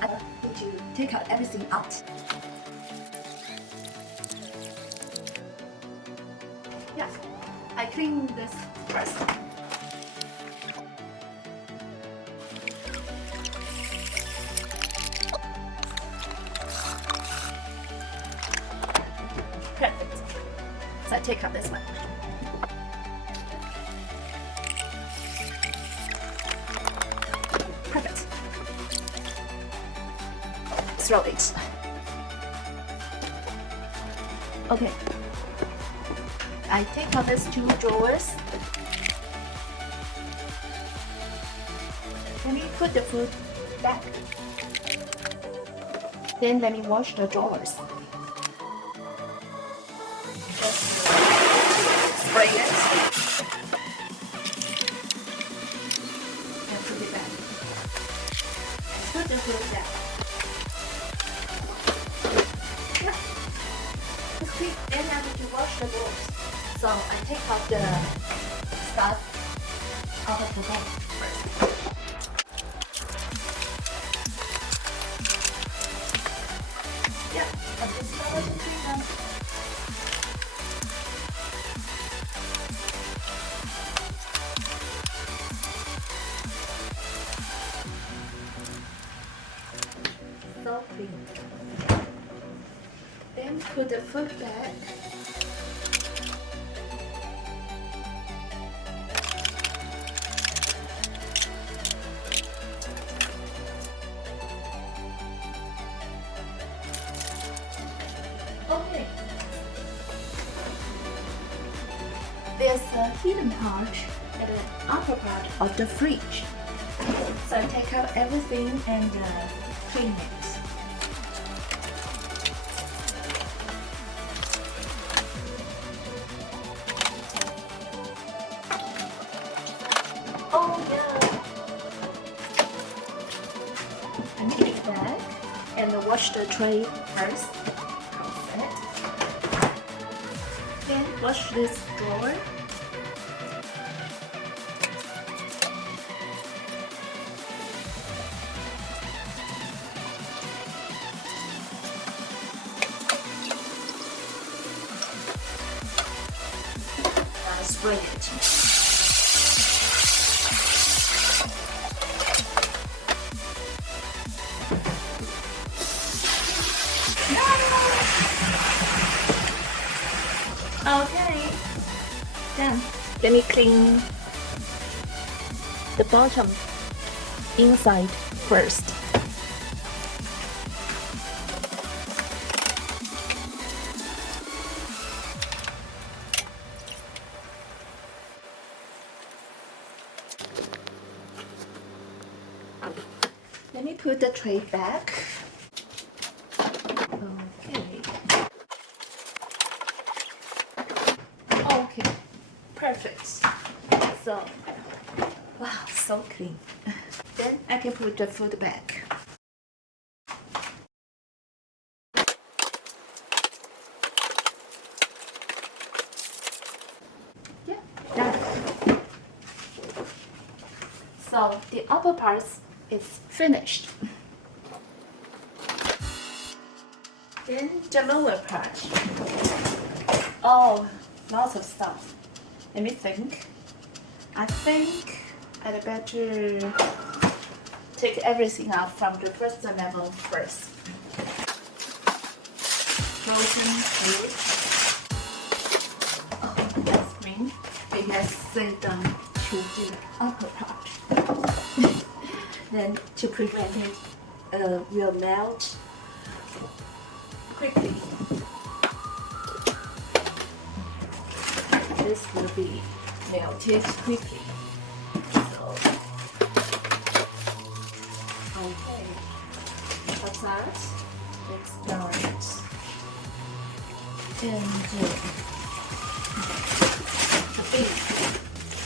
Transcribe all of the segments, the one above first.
I need to take out everything out. Yeah, I clean this first. Perfect. So I take out this one. Perfect. Throw it. Okay. I take out these two drawers. Let me put the food back. Then let me wash the drawers. Just spray it and put it back. Put the food back. Yeah. It's quick. Then I need to wash the drawers. So I take out the stuff out of the bag first. Yeah, and this is how to clean them. So clean. Then put the food back. Okay. There's a hidden part at the upper part of the fridge. So I take out everything and clean it. Oh yeah! I take it back and wash the tray first. Then wash this drawer. Now spray it. Okay, done. Let me clean the bottom inside first. Let me put the tray back. Okay. Okay, perfect. So, wow, so clean. Then I can put the food back. Yeah, done. So the upper part is finished. Then the lower part. Oh, lots of stuff. Let me think. I think I'd better take everything out from the first level first. Frozen food. Oh, that's green. Maybe I send them to the upper part. Then to prevent it will melt quickly. This will be melted quickly. So, okay, that's that. Let's start. And the beef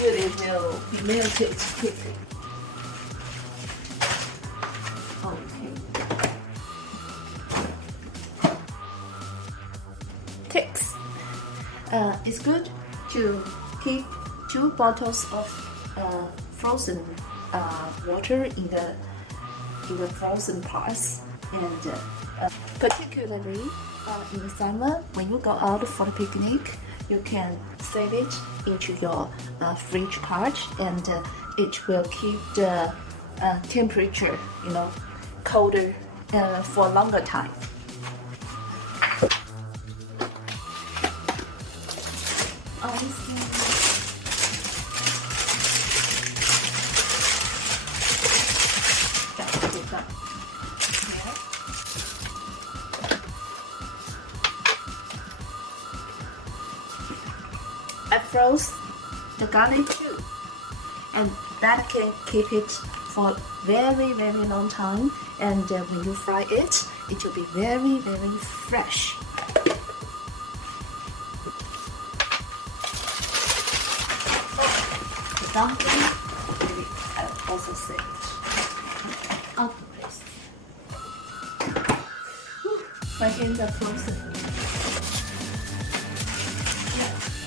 really will be melted quickly. Okay. Tips. It's good to keep 2 bottles of frozen water in the to the frozen parts, and particularly in the summer when you go out for the picnic, you can save it into your fridge part, and it will keep the temperature, colder for a longer time. I froze the garlic too, and that can keep it for very long time, and when you fry it, it will be very fresh. The dumpling, maybe I'll also save it. Out of this. My hands are frozen.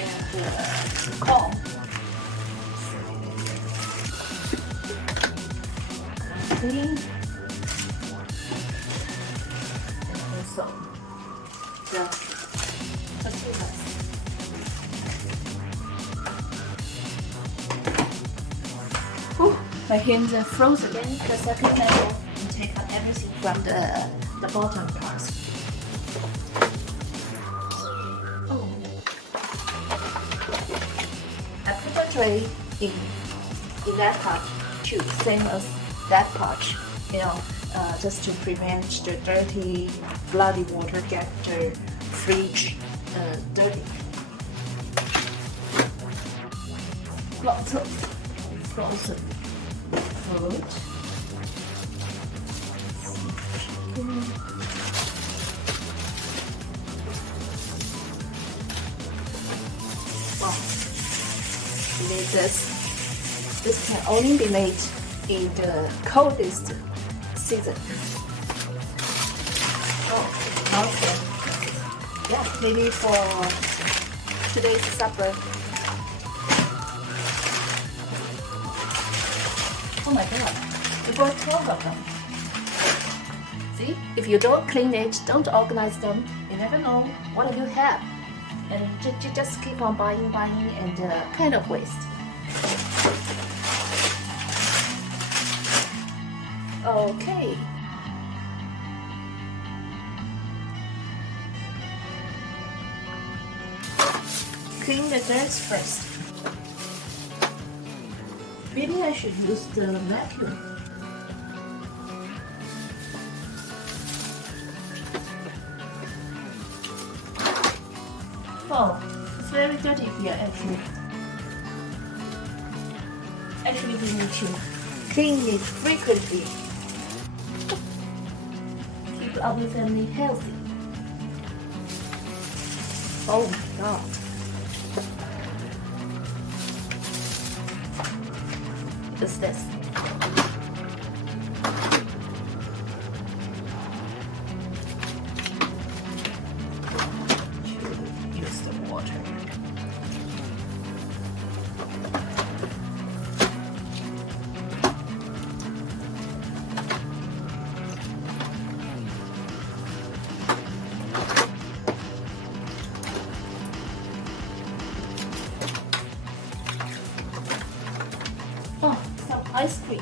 And corn. Clean. And also the potatoes. My hands are frozen again. The second I will take out everything from the bottom parts. I put the tray in that part too, same as that part, just to prevent the dirty, bloody water get the fridge dirty. Lots of frozen food. Wow. This can only be made in the coldest season. Okay. Yeah, maybe for today's supper. Oh my god, we bought 12 of them. See, if you don't clean it, don't organize them, you never know what you have. And you just keep on buying and kind of waste. Okay. Clean the dirt first. Maybe I should use the vacuum. Oh, it's very dirty here actually. Actually, we need to clean it frequently. Keep our family healthy. Oh my god. What's this? Use the water. Oh, some ice cream.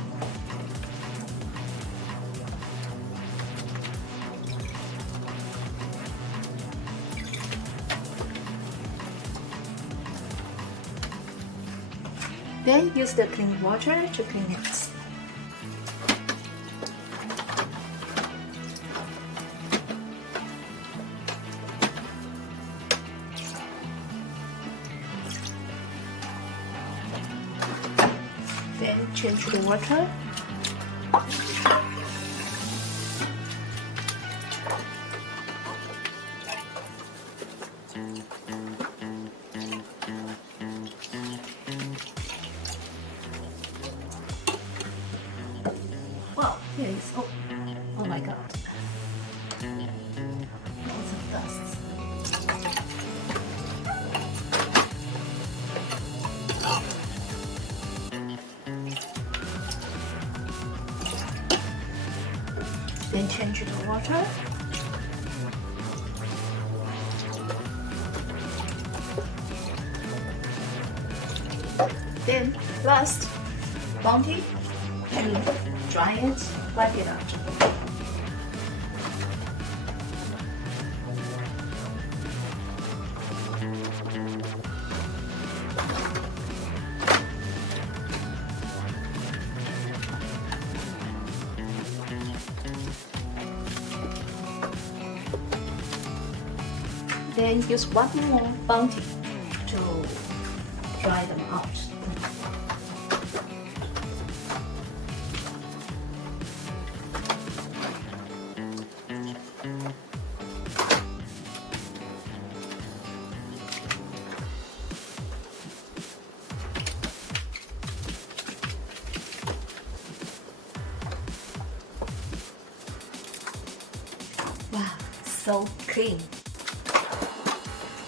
Then use the clean water to clean it. Then change the water. Wow, here it is. Oh my god. Lots of dust. Then change the water. Then last, Bounty, and dry it, wipe it out. Then use one more Bounty to dry them out. Wow, so clean.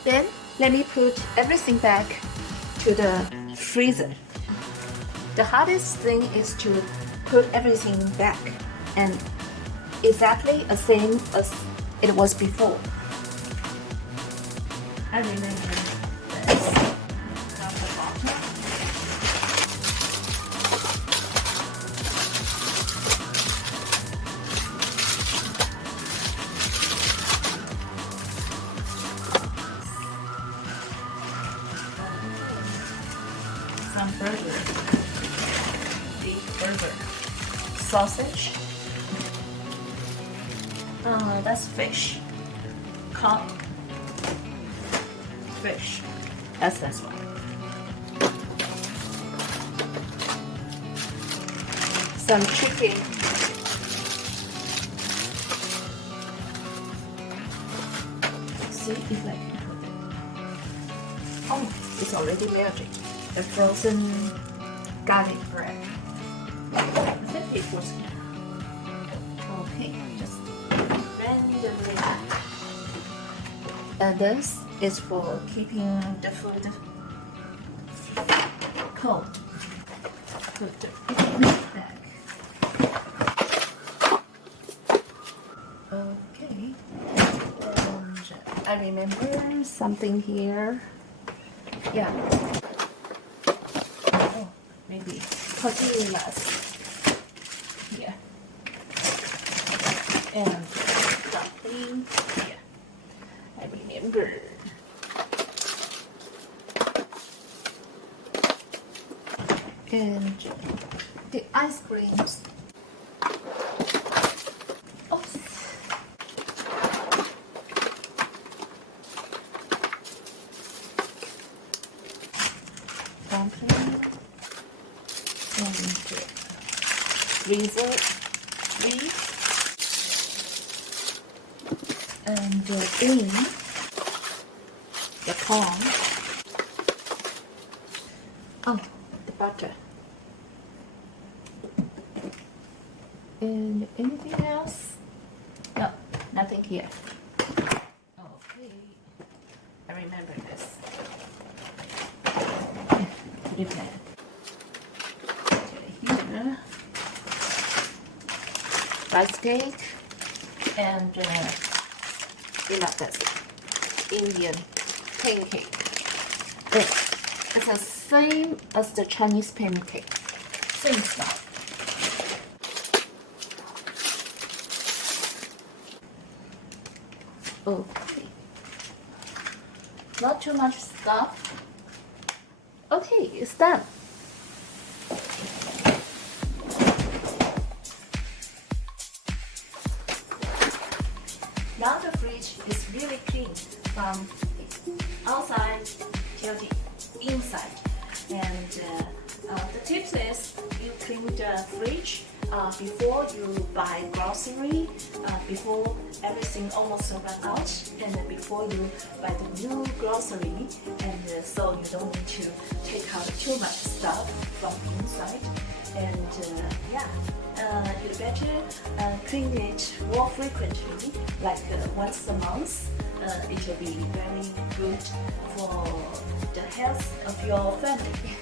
Then let me put everything back to the freezer. The hardest thing is to put everything back and exactly the same as it was before. I remember this. At the bottom. Some burger, beef burger, sausage. That's fish. Cod, fish. That's this one. Some chicken. See if I can put it. Oh, it's already melted. The frozen garlic bread. I think it was okay. Just randomly. And this is for keeping the food cold. Put it back. Okay. And I remember something here. Yeah. Maybe tortillas here and something here. I remember. And the ice creams. Oh. Dumpling. And freezer leaf and bean, the corn, oh, the butter, and anything else? No, nothing here. Okay, I remember this. Put it back. Rice cake and you know this Indian pancake. It's the same as the Chinese pancake, same style. Okay, not too much stuff. Okay, it's done. Now the fridge is really clean from the outside till the inside. And the tips is you clean the fridge before you buy grocery, before everything almost run out, and before you buy the new grocery, and so you don't need to take out too much stuff from inside. And you better clean it more frequently, like once a month. It will be very good for the health of your family.